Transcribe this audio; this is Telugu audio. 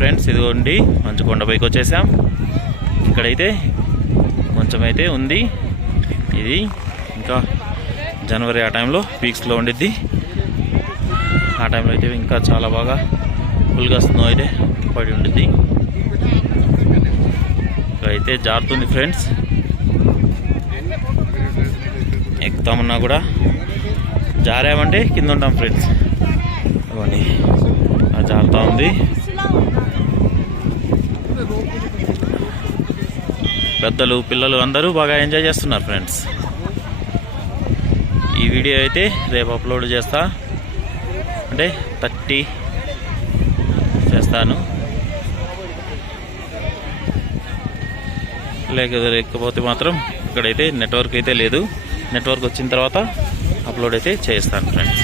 ఫ్రెండ్స్, ఇదిగోండి మంచు కొండపైకి వచ్చేసాం. ఇక్కడైతే కొంచెం అయితే ఉంది. ఇది ఇంకా జనవరి ఆ టైంలో పీక్స్లో ఉండిద్ది. ఆ టైంలో అయితే ఇంకా చాలా బాగా ఫుల్గా స్నో అయితే పడి ఉండిద్ది. అయితే జారుతుంది ఫ్రెండ్స్, ఎక్కుతామన్నా కూడా జారామంటే కింద ఉంటాం ఫ్రెండ్స్. ఇవ్వండి జారుతూ ఉంది. పెద్దలు పిల్లలు అందరూ బాగా ఎంజాయ్ చేస్తున్నారు ఫ్రెండ్స్. ఈ వీడియో అయితే రేపు అప్లోడ్ చేస్తా, అంటే 30 చేస్తాను. లేకపోతే మాత్రం ఇక్కడైతే నెట్వర్క్ అయితే లేదు. నెట్వర్క్ వచ్చిన తర్వాత అప్లోడ్ అయితే చేస్తాను ఫ్రెండ్స్.